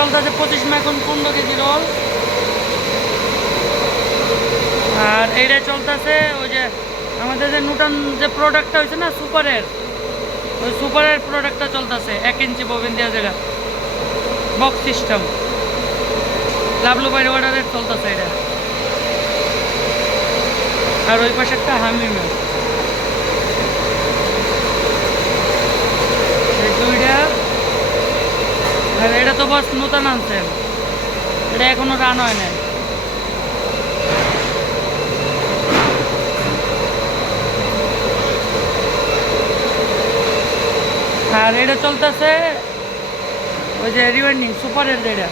চলতেছে 25 micron 15 KG role. আর এইটা চলতেছে ওই যে আমাদের যে নতুন যে প্রোডাক্টটা হয়েছে না সুপারের, ওই সুপারের প্রোডাক্টটা চলতেছে 1 ইঞ্চি ববিন দেওয়া জায়গা বক্স সিস্টেম। লাভলু বাইরে অর্ডারের চলতেছে এটা। আর ওই পাশে একটা হামিমের দুইটা। আর এটা তো বাস নতুন আনছেন, এটা এখনো রান হয় না। আর এটা চলতেছে ওই যে রিওয়ার্ডিং সুপারের যেটা।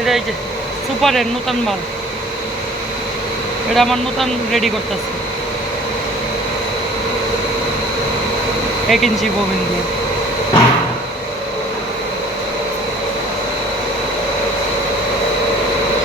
এটা এই যে সুপারের নতুন মাল, এটা আমার নতুন রেডি করতেছে 1 ইঞ্চি ববিন দিয়ে।